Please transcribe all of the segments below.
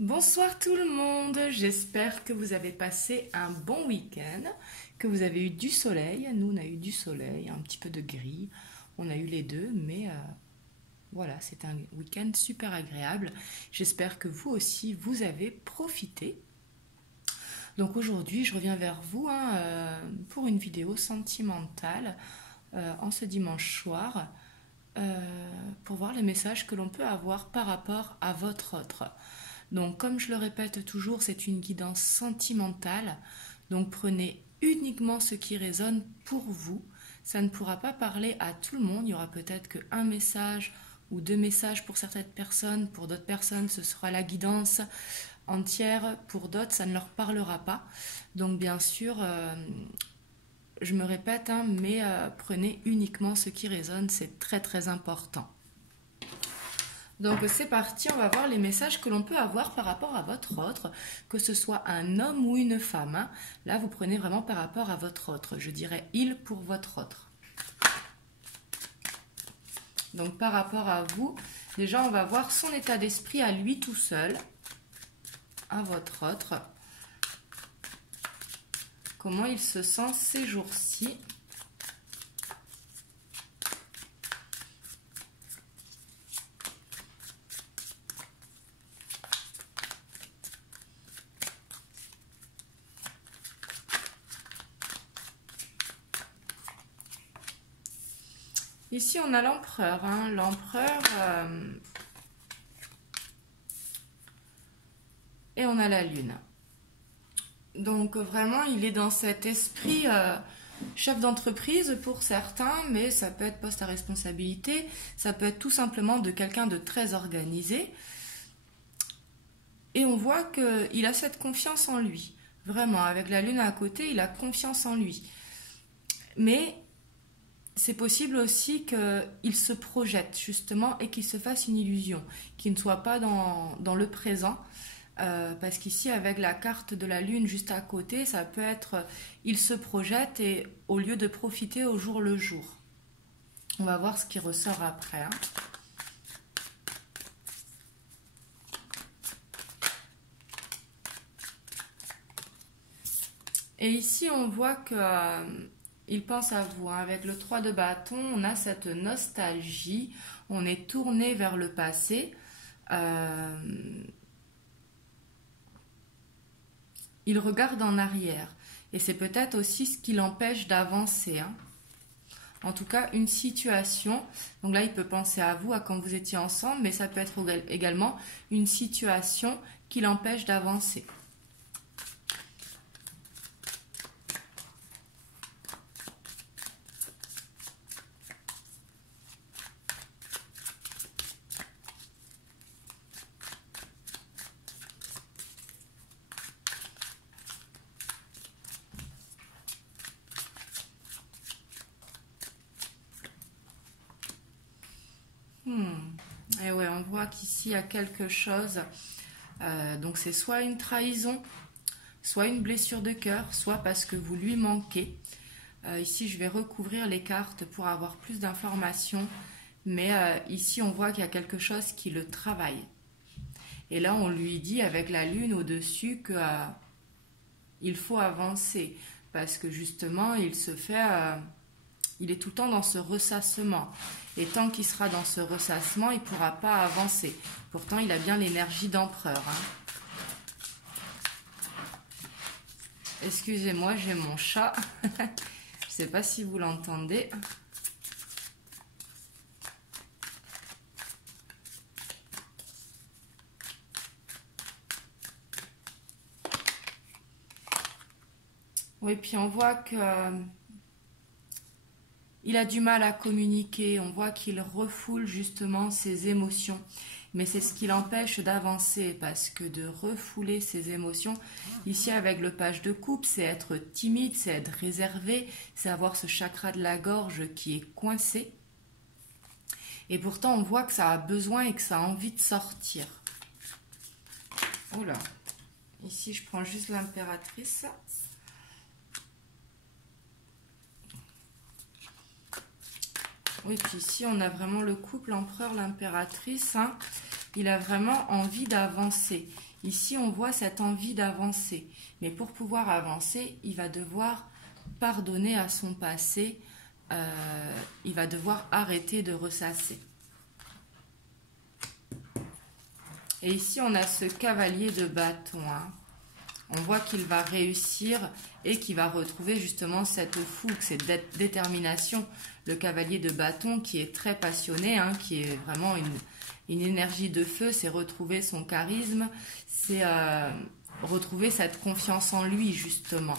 Bonsoir tout le monde, j'espère que vous avez passé un bon week-end, que vous avez eu du soleil. Nous on a eu du soleil, un petit peu de gris, on a eu les deux, mais voilà, c'était un week-end super agréable. J'espère que vous aussi vous avez profité. Donc aujourd'hui je reviens vers vous pour une vidéo sentimentale en ce dimanche soir pour voir les messages que l'on peut avoir par rapport à votre autre. Donc, comme je le répète toujours, c'est une guidance sentimentale. Donc, prenez uniquement ce qui résonne pour vous. Ça ne pourra pas parler à tout le monde. Il y aura peut-être qu'un message ou deux messages pour certaines personnes. Pour d'autres personnes, ce sera la guidance entière. Pour d'autres, ça ne leur parlera pas. Donc, bien sûr, je me répète, mais prenez uniquement ce qui résonne. C'est très, très important. Donc c'est parti, on va voir les messages que l'on peut avoir par rapport à votre autre, que ce soit un homme ou une femme. Là, vous prenez vraiment par rapport à votre autre. Je dirais il pour votre autre. Donc par rapport à vous, déjà on va voir son état d'esprit à lui tout seul, à votre autre. Comment il se sent ces jours-ci. Ici, on a l'empereur. L'empereur. Et on a la lune. Donc, vraiment, il est dans cet esprit chef d'entreprise pour certains, mais ça peut être poste à responsabilité. Ça peut être tout simplement de quelqu'un de très organisé. Et on voit qu'il a cette confiance en lui. Vraiment, avec la lune à côté, il a confiance en lui. Mais c'est possible aussi qu'il se projette justement et qu'il se fasse une illusion, qu'il ne soit pas dans le présent. Parce qu'ici, avec la carte de la lune juste à côté, ça peut être il se projette et au lieu de profiter au jour le jour. On va voir ce qui ressort après. Et ici, on voit que il pense à vous. Avec le 3 de bâton, on a cette nostalgie. On est tourné vers le passé. Il regarde en arrière. Et c'est peut-être aussi ce qui l'empêche d'avancer. En tout cas, une situation. Donc là, il peut penser à vous, à quand vous étiez ensemble, mais ça peut être également une situation qui l'empêche d'avancer. Et ouais, on voit qu'ici, il y a quelque chose. Donc c'est soit une trahison, soit une blessure de cœur, soit parce que vous lui manquez. Ici, je vais recouvrir les cartes pour avoir plus d'informations. Mais ici, on voit qu'il y a quelque chose qui le travaille. Et là, on lui dit avec la lune au-dessus qu'il faut avancer. Parce que justement, il se fait... il est tout le temps dans ce ressassement. Et tant qu'il sera dans ce ressassement, il ne pourra pas avancer. Pourtant, il a bien l'énergie d'empereur. Excusez-moi, j'ai mon chat. Je ne sais pas si vous l'entendez. Oui, puis on voit que... il a du mal à communiquer, on voit qu'il refoule justement ses émotions. Mais c'est ce qui l'empêche d'avancer, parce que de refouler ses émotions, ici avec le page de coupe, c'est être timide, c'est être réservé, c'est avoir ce chakra de la gorge qui est coincé. Et pourtant, on voit que ça a besoin et que ça a envie de sortir. Oula, ici je prends juste l'impératrice. Oui, puis ici, on a vraiment le couple, l'empereur, l'impératrice. Il a vraiment envie d'avancer. Ici, on voit cette envie d'avancer. Mais pour pouvoir avancer, il va devoir pardonner à son passé. Il va devoir arrêter de ressasser. Et ici, on a ce cavalier de bâton. Hein. On voit qu'il va réussir et qu'il va retrouver justement cette fougue, cette détermination. Le cavalier de bâton qui est très passionné, hein, qui est vraiment une énergie de feu, c'est retrouver son charisme, c'est retrouver cette confiance en lui justement.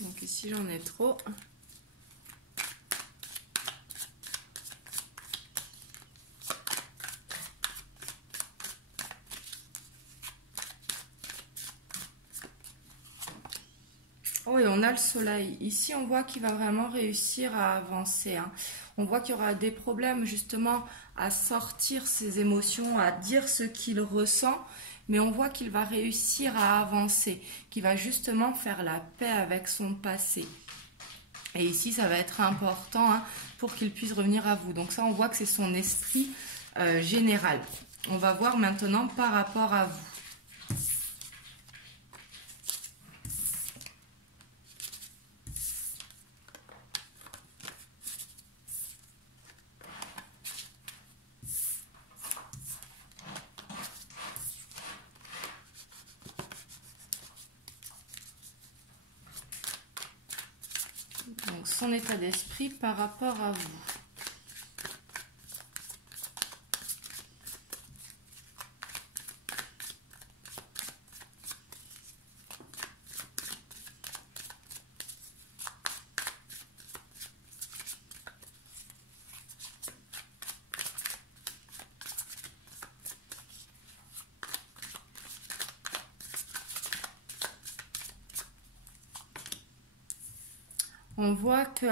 Donc ici j'en ai trop. Oh, et on a le soleil. Ici, on voit qu'il va vraiment réussir à avancer. Hein. On voit qu'il y aura des problèmes justement à sortir ses émotions, à dire ce qu'il ressent. Mais on voit qu'il va réussir à avancer, qu'il va justement faire la paix avec son passé. Et ici, ça va être important hein, pour qu'il puisse revenir à vous. Donc ça, on voit que c'est son esprit général. On va voir maintenant par rapport à vous. Donc son état d'esprit par rapport à vous. On voit que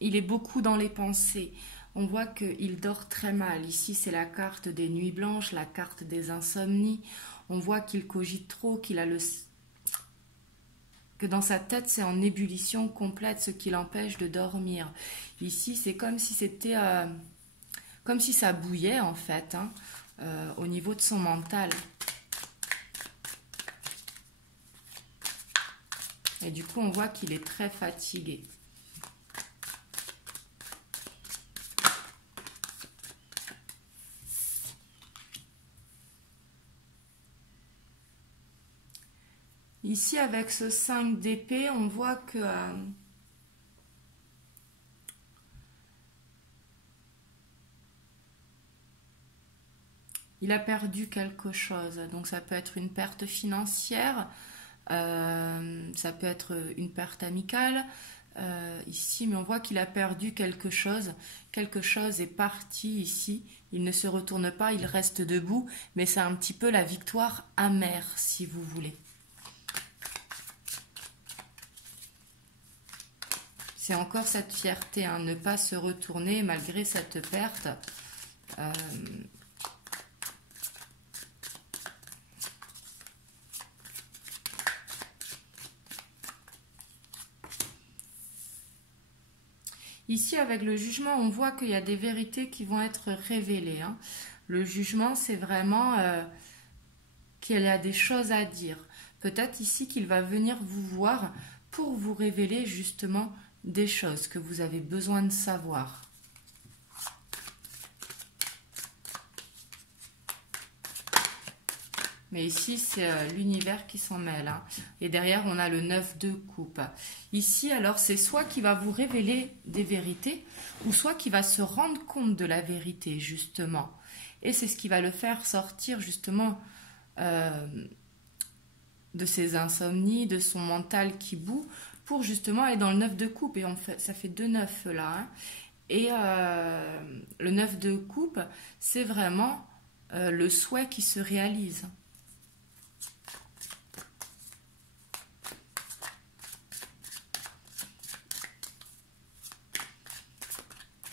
il est beaucoup dans les pensées. On voit qu'il dort très mal. Ici, c'est la carte des nuits blanches, la carte des insomnies. On voit qu'il cogite trop, que dans sa tête, c'est en ébullition complète, ce qui l'empêche de dormir. Ici, c'est comme si c'était... comme si ça bouillait, en fait, hein, au niveau de son mental. Et du coup, on voit qu'il est très fatigué. Ici, avec ce 5 d'épée, on voit que il a perdu quelque chose. Donc, ça peut être une perte financière, ça peut être une perte amicale ici, mais on voit qu'il a perdu quelque chose. Quelque chose est parti ici. Il ne se retourne pas, il reste debout, mais c'est un petit peu la victoire amère, si vous voulez. C'est encore cette fierté, hein, ne pas se retourner malgré cette perte. Ici, avec le jugement, on voit qu'il y a des vérités qui vont être révélées. Hein. Le jugement, c'est vraiment qu'il y a des choses à dire. Peut-être ici qu'il va venir vous voir pour vous révéler justement des choses que vous avez besoin de savoir. Mais ici, c'est l'univers qui s'en mêle. Hein. Et derrière, on a le 9 de coupe. Ici, alors, c'est soit qui va vous révéler des vérités, ou soit qui va se rendre compte de la vérité, justement. Et c'est ce qui va le faire sortir, justement, de ses insomnies, de son mental qui bout, pour justement aller dans le 9 de coupe. Et ça fait 2 9 là. Hein. Et le 9 de coupe, c'est vraiment le souhait qui se réalise.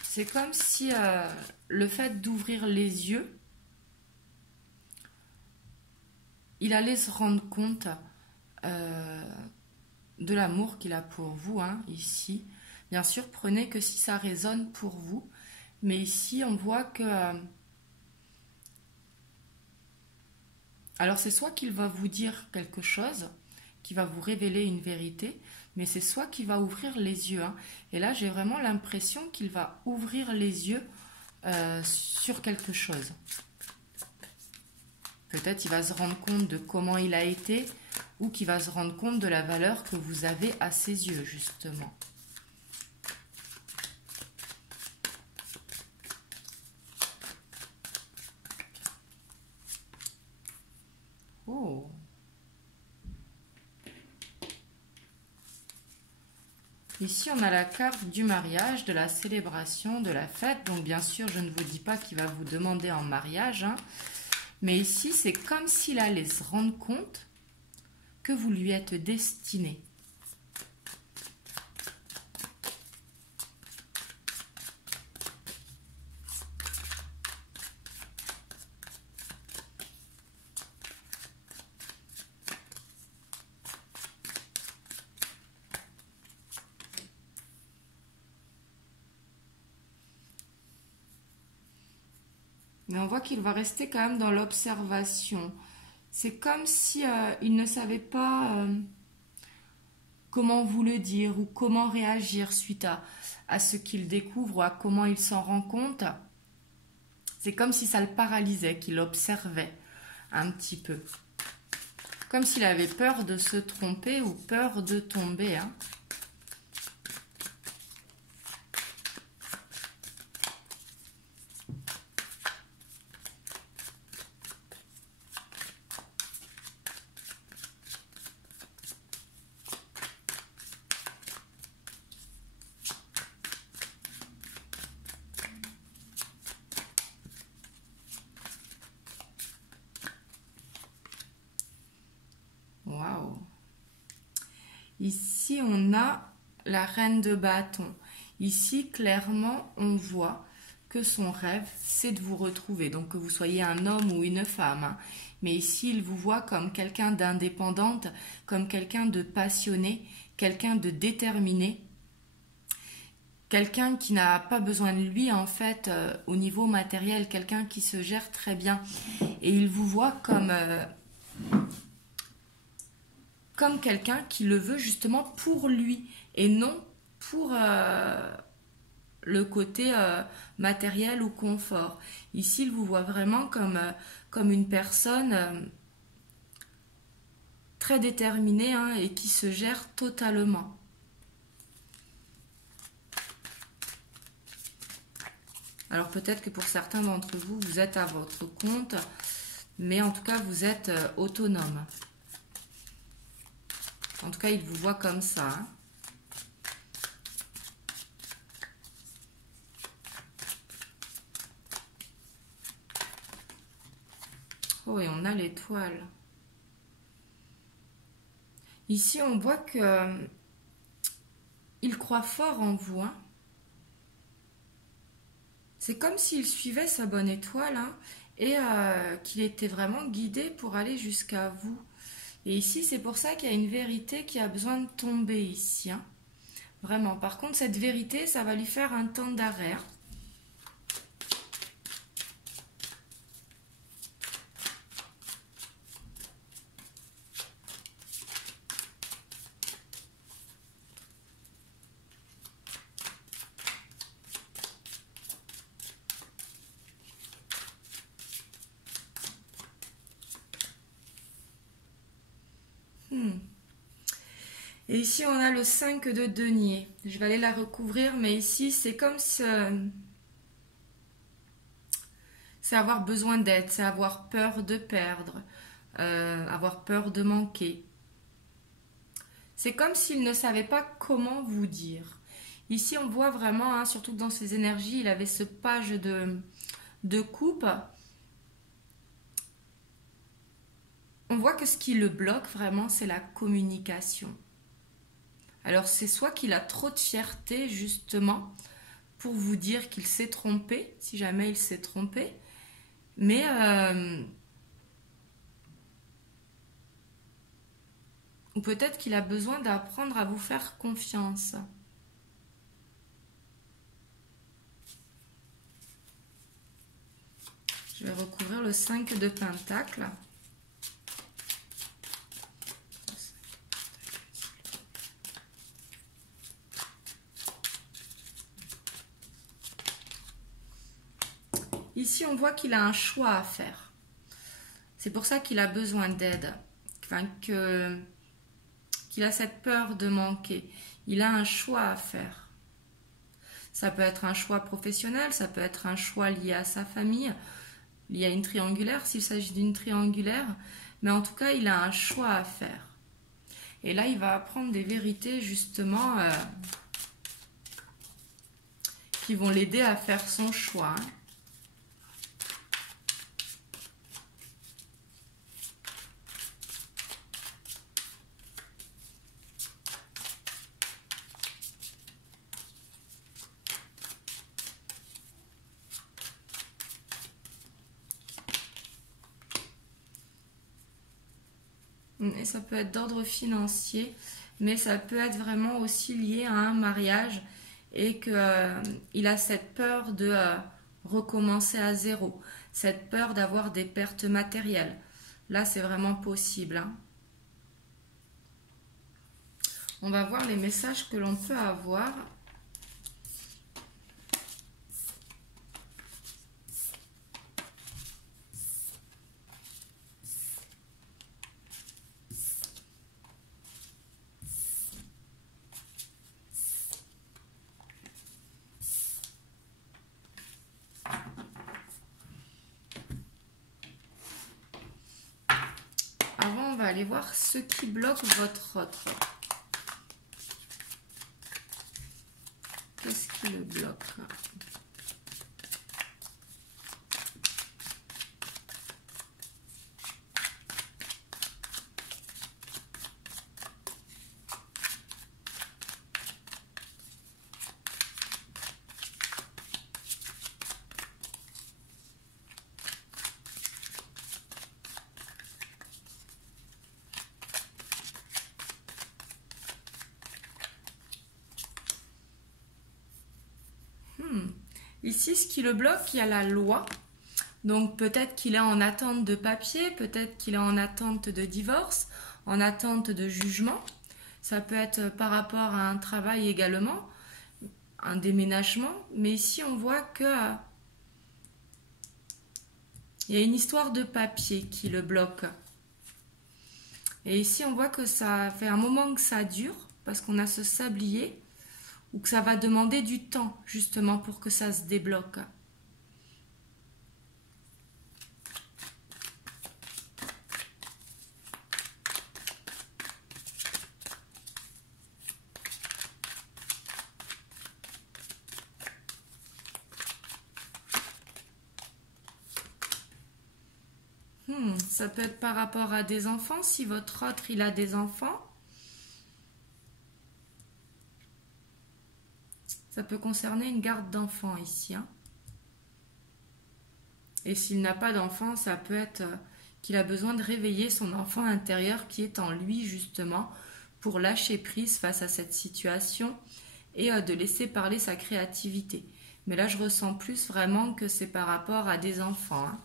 C'est comme si le fait d'ouvrir les yeux il allait se rendre compte de l'amour qu'il a pour vous, hein, ici. Bien sûr, prenez que si ça résonne pour vous. Mais ici, on voit que... alors, c'est soit qu'il va vous dire quelque chose, qui va vous révéler une vérité, mais c'est soit qu'il va ouvrir les yeux, hein. Et là, j'ai vraiment l'impression qu'il va ouvrir les yeux sur quelque chose. Peut-être il va se rendre compte de comment il a été, ou qu'il va se rendre compte de la valeur que vous avez à ses yeux, justement. Oh. Ici, on a la carte du mariage, de la célébration, de la fête. Donc, bien sûr, je ne vous dis pas qu'il va vous demander en mariage, hein. Mais ici, c'est comme s'il allait se rendre compte que vous lui êtes destiné. Mais on voit qu'il va rester quand même dans l'observation. C'est comme si il ne savait pas comment vous le dire ou comment réagir suite à ce qu'il découvre ou à comment il s'en rend compte. C'est comme si ça le paralysait, qu'il observait un petit peu. Comme s'il avait peur de se tromper ou peur de tomber, hein. Waouh! Ici, on a la reine de bâton. Ici, clairement, on voit que son rêve, c'est de vous retrouver. Donc, que vous soyez un homme ou une femme, hein. Mais ici, il vous voit comme quelqu'un d'indépendante, comme quelqu'un de passionné, quelqu'un de déterminé, quelqu'un qui n'a pas besoin de lui, en fait, au niveau matériel, quelqu'un qui se gère très bien. Et il vous voit comme quelqu'un qui le veut justement pour lui et non pour le côté matériel ou confort. Ici, il vous voit vraiment comme une personne très déterminée, hein, et qui se gère totalement. Alors peut-être que pour certains d'entre vous, vous êtes à votre compte, mais en tout cas, vous êtes autonome. En tout cas, il vous voit comme ça, hein. Oh, et on a l'étoile. Ici, on voit que il croit fort en vous, hein. C'est comme s'il suivait sa bonne étoile, hein, et qu'il était vraiment guidé pour aller jusqu'à vous. Et ici, c'est pour ça qu'il y a une vérité qui a besoin de tomber ici, hein. Vraiment. Par contre, cette vérité, ça va lui faire un temps d'arrêt, hein. Et ici, on a le 5 de denier. Je vais aller la recouvrir, mais ici, c'est comme c'est avoir besoin d'aide, c'est avoir peur de perdre, avoir peur de manquer. C'est comme s'il ne savait pas comment vous dire. Ici, on voit vraiment, hein, surtout que dans ses énergies, il avait ce page de coupe. On voit que ce qui le bloque vraiment, c'est la communication. Alors, c'est soit qu'il a trop de fierté, justement, pour vous dire qu'il s'est trompé, si jamais il s'est trompé, mais Ou peut-être qu'il a besoin d'apprendre à vous faire confiance. Je vais recouvrir le 5 de Pentacle. Ici, on voit qu'il a un choix à faire. C'est pour ça qu'il a besoin d'aide. Enfin, qu'il a cette peur de manquer. Il a un choix à faire. Ça peut être un choix professionnel, ça peut être un choix lié à sa famille, lié à une triangulaire, s'il s'agit d'une triangulaire. Mais en tout cas, il a un choix à faire. Et là, il va apprendre des vérités, justement, qui vont l'aider à faire son choix. Et ça peut être d'ordre financier, mais ça peut être vraiment aussi lié à un mariage et qu'il a cette peur de recommencer à zéro, cette peur d'avoir des pertes matérielles. Là, c'est vraiment possible. Hein. On va voir les messages que l'on peut avoir. Avant, on va aller voir ce qui bloque votre autre. Qu'est-ce qui le bloque? Ici, ce qui le bloque, il y a la loi. Donc peut-être qu'il est en attente de papier, peut-être qu'il est en attente de divorce, en attente de jugement. Ça peut être par rapport à un travail également, un déménagement. Mais ici, on voit que il y a une histoire de papier qui le bloque. Et ici, on voit que ça fait un moment que ça dure, parce qu'on a ce sablier, ou que ça va demander du temps, justement, pour que ça se débloque. Ça peut être par rapport à des enfants, si votre autre, il a des enfants. Ça peut concerner une garde d'enfants ici. Hein. Et s'il n'a pas d'enfant, ça peut être qu'il a besoin de réveiller son enfant intérieur qui est en lui justement pour lâcher prise face à cette situation et de laisser parler sa créativité. Mais là, je ressens plus vraiment que c'est par rapport à des enfants. Hein.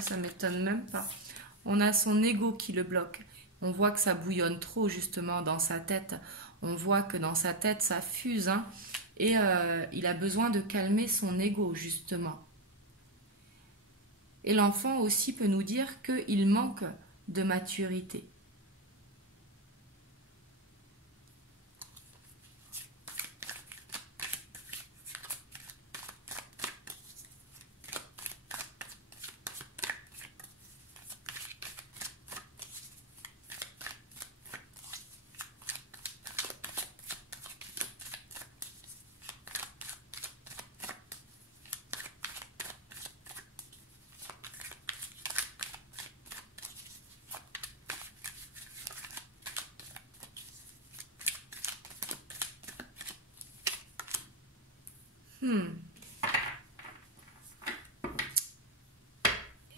Ça m'étonne même pas. On a son ego qui le bloque. On voit que ça bouillonne trop justement dans sa tête. On voit que dans sa tête, ça fuse. Hein, et il a besoin de calmer son ego justement. Et l'enfant aussi peut nous dire qu'il manque de maturité.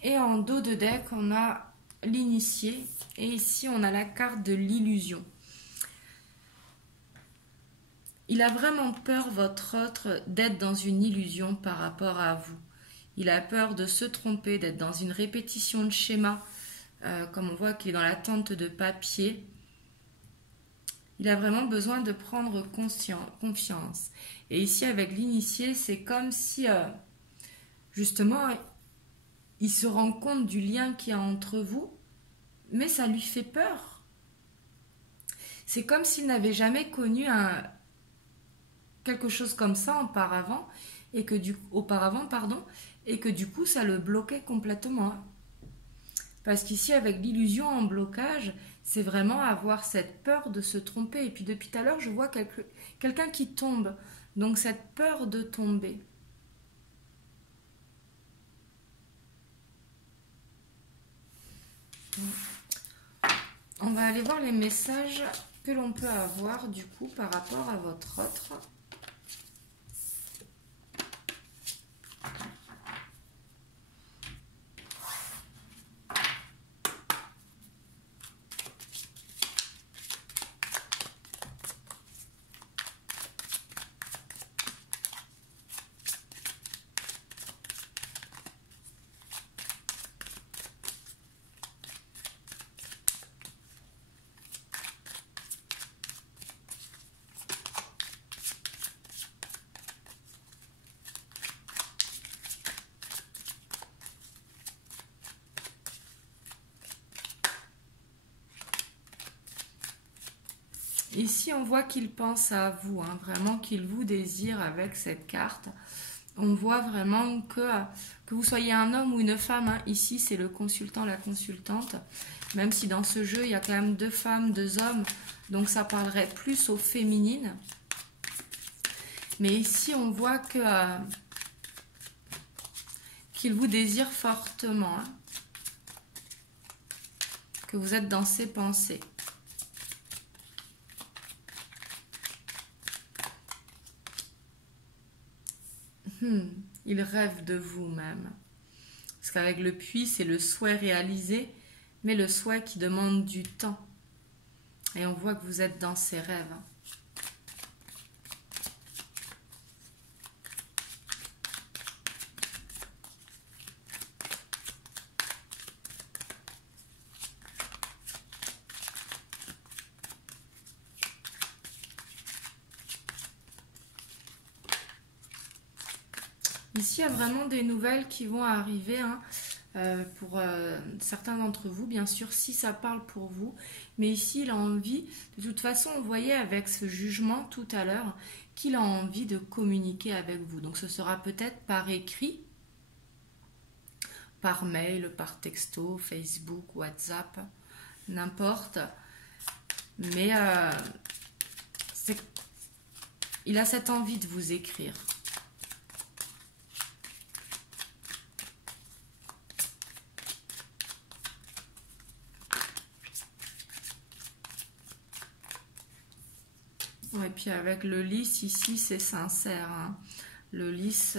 Et en dos de deck, on a l'initié. Et ici, on a la carte de l'illusion. Il a vraiment peur, votre autre, d'être dans une illusion par rapport à vous. Il a peur de se tromper, d'être dans une répétition de schéma, comme on voit qu'il est dans l'attente de papier. Il a vraiment besoin de prendre confiance. Et ici, avec l'initié, c'est comme si, justement, il se rend compte du lien qu'il y a entre vous, mais ça lui fait peur. C'est comme s'il n'avait jamais connu quelque chose comme ça auparavant, et que du coup, ça le bloquait complètement. Parce qu'ici, avec l'illusion en blocage, c'est vraiment avoir cette peur de se tromper. Et puis depuis tout à l'heure, je vois quelqu'un qui tombe. Donc cette peur de tomber. On va aller voir les messages que l'on peut avoir du coup par rapport à votre autre. Ici, on voit qu'il pense à vous, hein, vraiment qu'il vous désire avec cette carte. On voit vraiment que vous soyez un homme ou une femme. Hein. Ici, c'est le consultant, la consultante. Même si dans ce jeu, il y a quand même 2 femmes, 2 hommes. Donc, ça parlerait plus aux féminines. Mais ici, on voit que qu'il vous désire fortement. Hein, que vous êtes dans ses pensées. Il rêve de vous-même. Parce qu'avec le puits, c'est le souhait réalisé, mais le souhait qui demande du temps. Et on voit que vous êtes dans ses rêves. Ici, il y a vraiment des nouvelles qui vont arriver hein, pour certains d'entre vous, bien sûr, si ça parle pour vous. Mais ici, il a envie, de toute façon, on voyait avec ce jugement tout à l'heure, qu'il a envie de communiquer avec vous. Donc, ce sera peut-être par écrit, par mail, par texto, Facebook, WhatsApp, n'importe. Mais il a cette envie de vous écrire. Et puis avec le lys ici, c'est sincère. Hein. Le lys,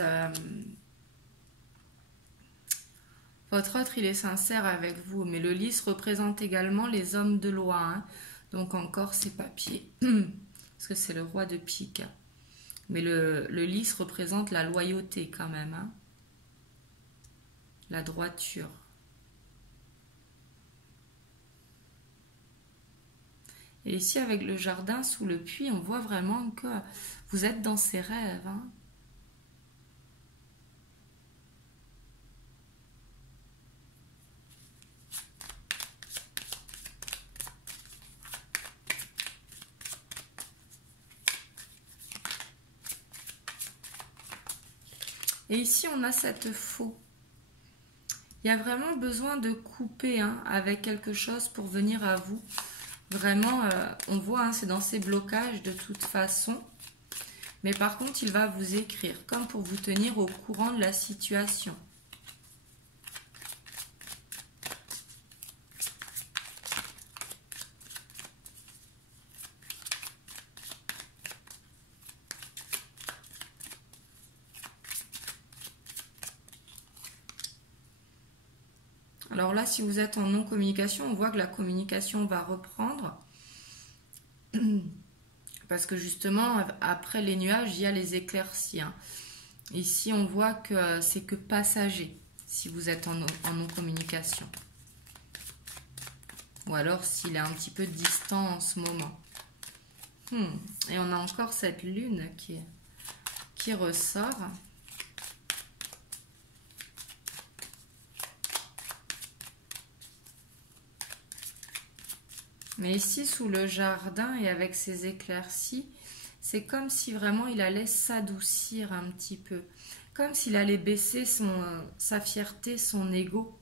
votre autre, il est sincère avec vous. Mais le lys représente également les hommes de loi. Hein. Donc encore ces papiers. Parce que c'est le roi de pique. Mais le lys représente la loyauté quand même. Hein. La droiture. Et ici, avec le jardin sous le puits, on voit vraiment que vous êtes dans ses rêves. Hein. Et ici, on a cette faux. Il y a vraiment besoin de couper hein, avec quelque chose pour venir à vous. Vraiment, on voit, hein, c'est dans ces blocages de toute façon. Mais par contre, il va vous écrire, comme pour vous tenir au courant de la situation. Alors là, si vous êtes en non-communication, on voit que la communication va reprendre. Parce que justement, après les nuages, il y a les éclaircies. Hein. Ici, on voit que c'est que passager, si vous êtes en non-communication. Ou alors s'il est un petit peu distant en ce moment. Et on a encore cette lune qui ressort. Mais ici, sous le jardin et avec ces éclaircies, c'est comme si vraiment il allait s'adoucir un petit peu. Comme s'il allait baisser sa fierté, son ego.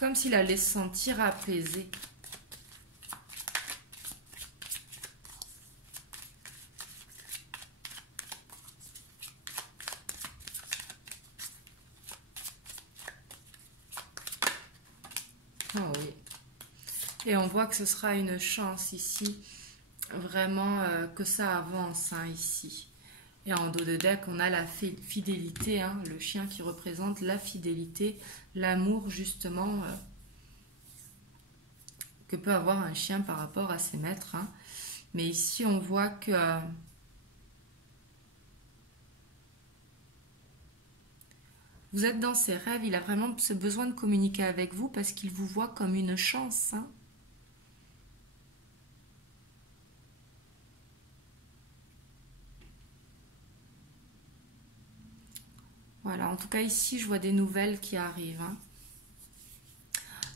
Comme s'il allait se sentir apaisé. Oh oui. Et on voit que ce sera une chance ici, vraiment que ça avance hein, ici. Et en dos de deck, on a la fidélité, hein, le chien qui représente la fidélité, l'amour justement que peut avoir un chien par rapport à ses maîtres. Hein. Mais ici, on voit que vous êtes dans ses rêves, il a vraiment ce besoin de communiquer avec vous parce qu'il vous voit comme une chance. Hein. Voilà, en tout cas ici, je vois des nouvelles qui arrivent. Hein.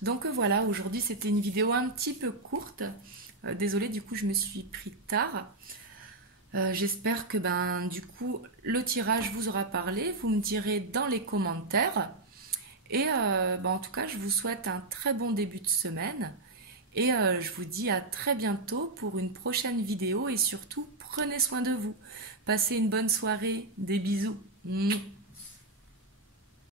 Donc voilà, aujourd'hui, c'était une vidéo un petit peu courte. Désolée, du coup, je me suis pris tard. J'espère que du coup, le tirage vous aura parlé. Vous me direz dans les commentaires. Et en tout cas, je vous souhaite un très bon début de semaine. Et je vous dis à très bientôt pour une prochaine vidéo. Et surtout, prenez soin de vous. Passez une bonne soirée. Des bisous.